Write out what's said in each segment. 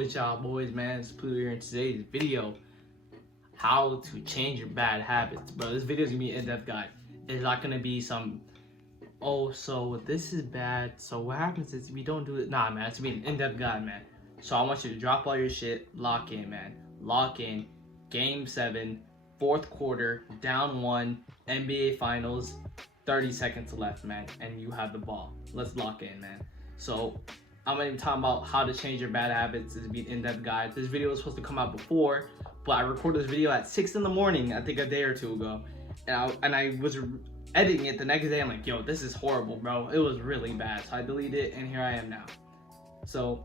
What's y'all boys, man? It's Pluto here in today's video. How to change your bad habits. Bro, this video is gonna be an in-depth guide. It's not gonna be some, oh, so this is bad, so what happens is we don't do it. Nah, man, it's gonna be an in-depth guide, man. So I want you to drop all your shit, lock in, man. Lock in. Game 7, fourth quarter, down 1, NBA Finals, 30 seconds left, man, and you have the ball. Let's lock in, man. So I'm gonna be talking about how to change your bad habits. This is an in-depth guide. This video was supposed to come out before, but I recorded this video at 6 in the morning, I think a day or two ago, and I was editing it the next day. I'm like, yo, this is horrible, bro. It was really bad. So I deleted it, and here I am now. So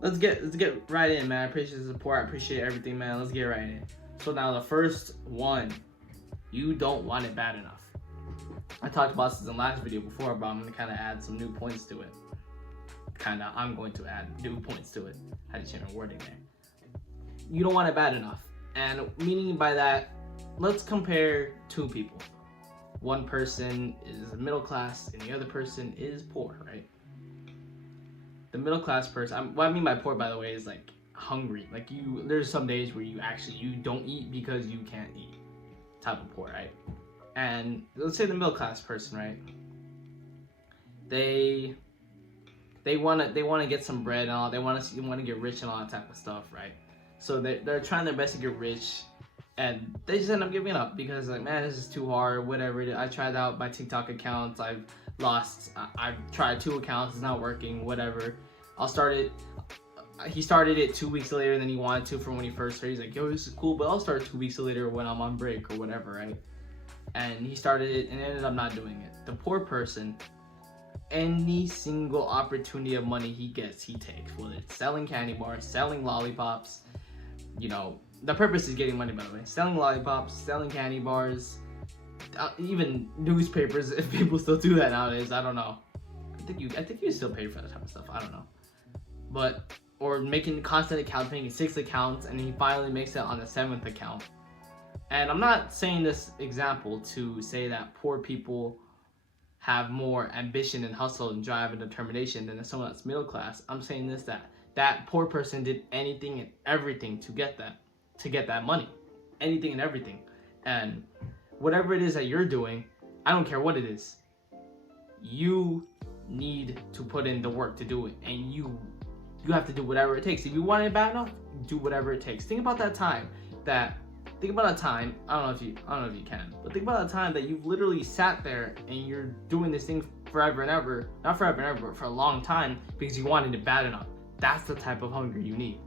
let's get right in, man. I appreciate the support. I appreciate everything, man. Let's get right in. So now the first one, you don't want it bad enough. I talked about this in the last video before, but I'm gonna kind of add some new points to it. I'm going to add new points to it. How do you change my wording there? You don't want it bad enough. And meaning by that, let's compare two people. One person is middle class and the other person is poor, right? The middle class person, what I mean by poor, by the way, is like hungry. Like there's some days where you don't eat because you can't eat. Type of poor, right? And let's say the middle class person, right? They want to get some bread and all. They want to get rich and all that type of stuff, right? So they're trying their best to get rich, and they just end up giving up because like, man, this is too hard. Whatever. I tried out my TikTok accounts. I've tried 2 accounts. It's not working. Whatever. He started it 2 weeks later than he wanted to from when he first started. He's like, yo, this is cool, but I'll start 2 weeks later when I'm on break or whatever, right? And he started it and ended up not doing it. The poor person, any single opportunity of money he gets, he takes. Whether it's selling candy bars, selling lollipops, the purpose is getting money, by the way. Selling lollipops, selling candy bars, even newspapers, if people still do that nowadays, I don't know. I think you still pay for that type of stuff, I don't know. Or making constant accounts, making 6 accounts, and he finally makes it on the 7th account. And I'm not saying this example to say that poor people have more ambition and hustle and drive and determination than someone that's middle class. I'm saying this, that poor person did anything and everything to get that money. Anything and everything. And whatever it is that you're doing, I don't care what it is, you need to put in the work to do it. And you have to do whatever it takes. If you want it bad enough, do whatever it takes. Think about a time, I don't know if you can, but think about a time that you've literally sat there and you're doing this thing forever and ever, not forever and ever, but for a long time because you wanted it bad enough. That's the type of hunger you need.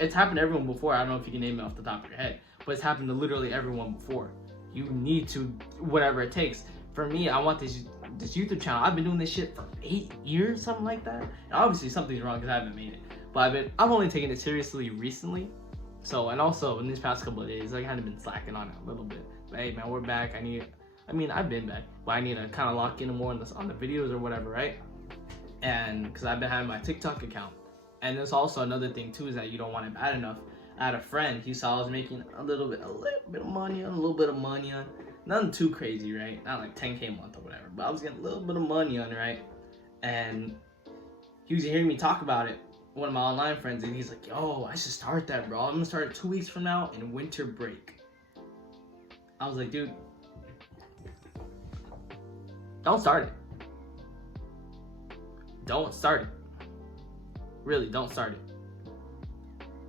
It's happened to everyone before. I don't know if you can name it off the top of your head, but it's happened to literally everyone before. You need to, whatever it takes. For me, I want this YouTube channel. I've been doing this shit for 8 years, something like that. And obviously something's wrong because I haven't made it, but I've only taken it seriously recently. So, and also in these past couple of days, I kind of been slacking on it a little bit. But hey, man, we're back. I've been back, but I need to kind of lock in more on the videos or whatever, right? And because I've been having my TikTok account. And there's also another thing too, is that you don't want it bad enough. I had a friend, he saw I was making a little bit of money on, nothing too crazy, right? Not like 10K a month or whatever, but I was getting a little bit of money on, right? And he was hearing me talk about it, one of my online friends, and he's like, yo, I should start that, bro. I'm gonna start it 2 weeks from now in winter break. I was like, dude, don't start it. Don't start it. Really, don't start it.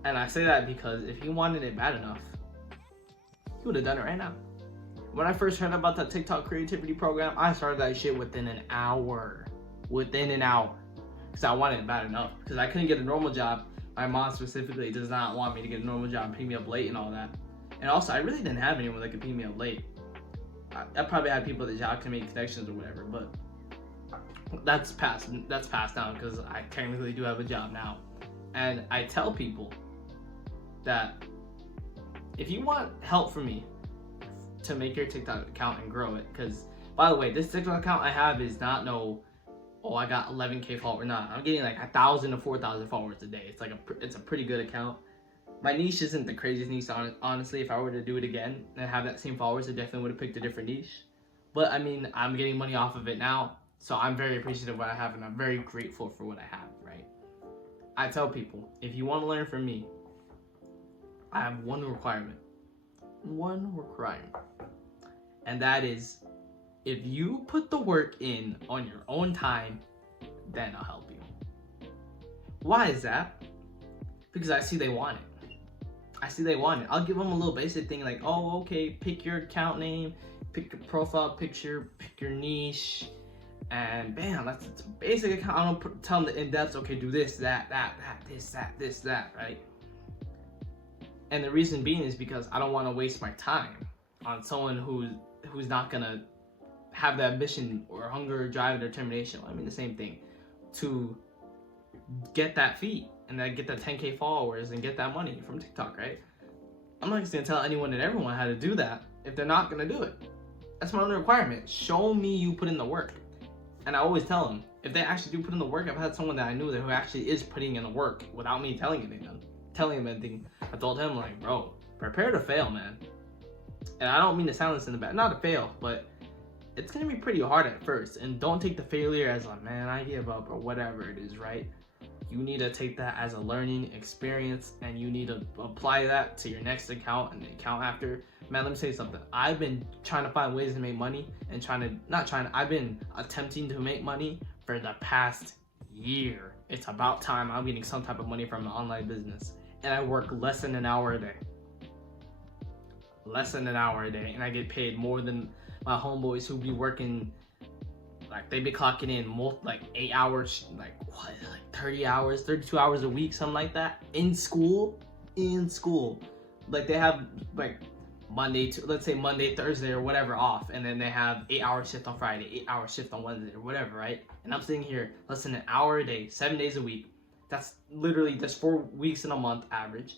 And I say that because if he wanted it bad enough, he would have done it right now. When I first heard about that TikTok creativity program, I started that shit within an hour. Because I wanted it bad enough. Because I couldn't get a normal job. My mom specifically does not want me to get a normal job, pay me up late and all that. And also, I really didn't have anyone that could pay me up late. I probably had people at the job to make connections or whatever, but that's past now because I technically do have a job now. And I tell people that if you want help from me to make your TikTok account and grow it, because by the way, this TikTok account I have is not I got 11K followers. Nah, I'm getting like 1,000 to 4,000 followers a day. It's a pretty good account. My niche isn't the craziest niche, honestly. If I were to do it again and have that same followers, I definitely would have picked a different niche. But I mean, I'm getting money off of it now, so I'm very appreciative of what I have, and I'm very grateful for what I have, right? I tell people, if you want to learn from me, I have one requirement. One requirement. And that is, if you put the work in on your own time, then I'll help you. Why is that? Because I see they want it. I see they want it. I'll give them a little basic thing like, oh, okay, pick your account name, pick your profile picture, pick your niche, and bam, that's a basic account. I don't tell them the in-depth, okay, do this, that, this, that, right? And the reason being is because I don't want to waste my time on someone who's not gonna have the ambition or hunger, drive, or determination. I mean, the same thing, to get that feed and then get that 10K followers and get that money from TikTok, right? I'm not just gonna tell anyone and everyone how to do that if they're not gonna do it. That's my only requirement. Show me you put in the work. And I always tell them, if they actually do put in the work, I've had someone that I knew that who actually is putting in the work without me telling him anything. I told him, like, bro, prepare to fail, man. And I don't mean to sound this in the back, not to fail, but it's gonna be pretty hard at first. And don't take the failure as like, man, I give up or whatever it is, right? You need to take that as a learning experience, and you need to apply that to your next account and the account after. Man, let me say something. I've been trying to find ways to make money and I've been attempting to make money for the past year. It's about time I'm getting some type of money from an online business. And I work less than an hour a day. Less than an hour a day. And I get paid more than my homeboys who be working, like they be clocking in like 8 hours, like 30 hours, 32 hours a week, something like that, in school. Like they have like Monday, Thursday or whatever off, and then they have 8-hour shift on Friday, 8-hour shift on Wednesday or whatever, right? And I'm sitting here less than an hour a day, 7 days a week. That's 4 weeks in a month average.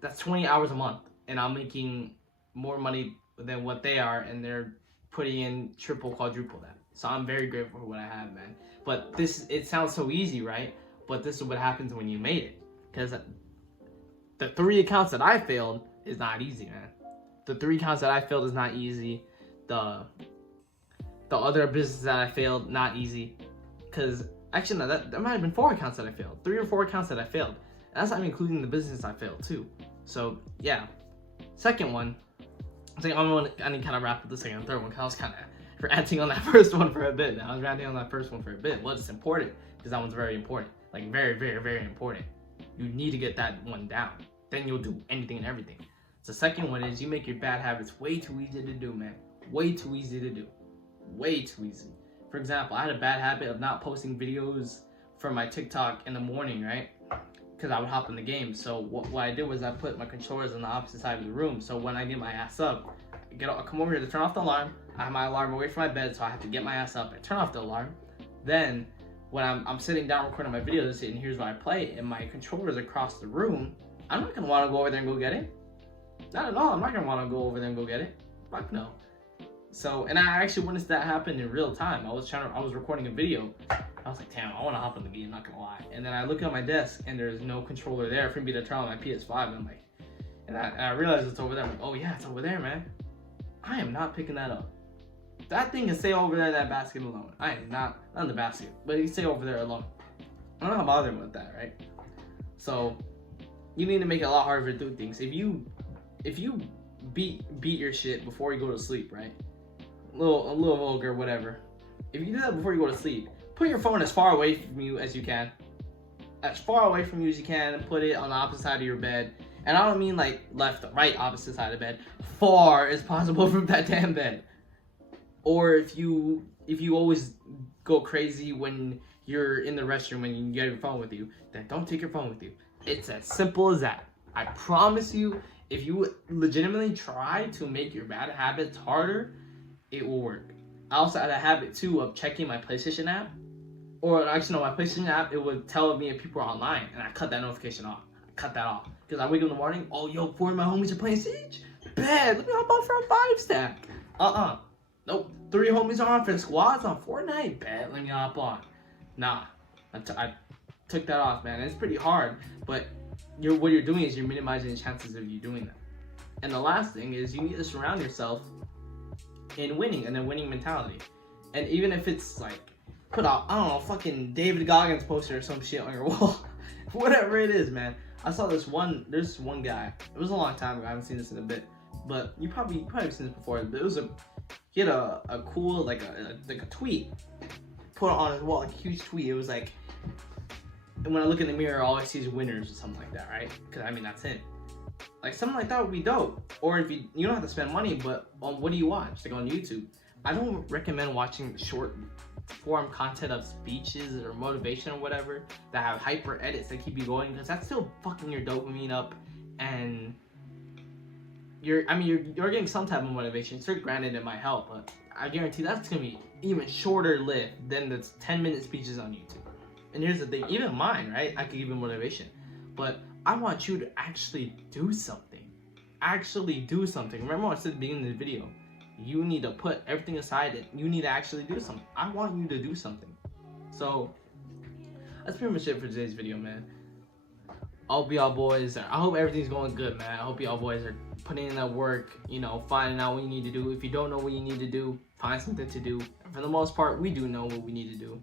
That's 20 hours a month, and I'm making more money than what they are, and they're putting in triple, quadruple that. So I'm very grateful for what I have, man. But it sounds so easy, right? But this is what happens when you made it. Because the 3 accounts that I failed is not easy, man. The 3 accounts that I failed is not easy. The other business that I failed, not easy. Because actually, no, that might have been 4 accounts that I failed. 3 or 4 accounts that I failed. And that's not even including the business I failed too. So yeah. Second one, I think I need to kind of wrap up the second and third one, because I was kind of ranting on that first one for a bit. Well, it's important because that one's very important. Like very, very, very important. You need to get that one down. Then you'll do anything and everything. The second one is you make your bad habits way too easy to do, man. Way too easy to do. Way too easy. For example, I had a bad habit of not posting videos for my TikTok in the morning, right? Because I would hop in the game. So what I did was I put my controllers on the opposite side of the room. So when I get my ass up, I come over here to turn off the alarm. I have my alarm away from my bed, so I have to get my ass up and turn off the alarm. Then when I'm sitting down recording my videos, and here's what I play, and my controller's across the room, I'm not gonna want to go over there and go get it. Not at all. I'm not gonna want to go over there and go get it. Fuck no. So, and I actually witnessed that happen in real time. I was recording a video. I was like, damn, I want to hop in the game, not gonna lie. And then I look at my desk, and there's no controller there for me to turn on my PS5. And I'm like, and I realized it's over there. I'm like, oh yeah, it's over there, man. I am not picking that up. That thing can stay over there in that basket alone. I am not in the basket, but it can stay over there alone. I'm not bothering with that, right? So you need to make it a lot harder to do things. If you beat your shit before you go to sleep, right? A little vulgar, whatever. If you do that before you go to sleep, put your phone as far away from you as you can. As far away from you as you can, and put it on the opposite side of your bed. And I don't mean like left, right, opposite side of the bed. Far as possible from that damn bed. Or if you always go crazy when you're in the restroom and you get your phone with you, then don't take your phone with you. It's as simple as that. I promise you, if you legitimately try to make your bad habits harder, it will work. I also had a habit too of checking my PlayStation app. Or actually no, my PlayStation app, it would tell me if people are online, and I cut that notification off. Cut that off. Because I wake up in the morning, oh yo, 4 of my homies are playing Siege? Bad, let me hop on for a 5-stack. Nope, 3 homies are on for squads on Fortnite? Bad, let me hop on. Nah, I took that off, man. It's pretty hard, but what you're doing is you're minimizing the chances of you doing that. And the last thing is you need to surround yourself in winning and a winning mentality. And even if it's like, put out, I don't know, fucking David Goggins poster or some shit on your wall. whatever it is, man. I saw there's this one guy. It was a long time ago. I haven't seen this in a bit, but you probably seen this before. But he had a cool like a tweet put on his wall, like a huge tweet. It was like, and when I look in the mirror, all I see is winners or something like that, right? Because I mean that's him. Like something like that would be dope. Or if you don't have to spend money, but what do you watch? Like on YouTube. I don't recommend watching short form content of speeches or motivation or whatever that have hyper edits that keep you going, because that's still fucking your dopamine up, and you're getting some type of motivation. So granted it might help, but I guarantee that's gonna be even shorter lived than the 10-minute speeches on YouTube. And here's the thing, even mine, right? I could give you motivation, but I want you to actually do something. Actually do something. Remember what I said at the beginning of the video? You need to put everything aside and you need to actually do something. I want you to do something. So that's pretty much it for today's video, man. I hope y'all boys I hope everything's going good, man. I hope y'all boys are putting in that work, you know, finding out what you need to do. If you don't know what you need to do, find something to do. For the most part, we do know what we need to do.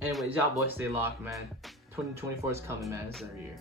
Anyways, y'all boys stay locked, man. 2024 is coming, man. It's our year.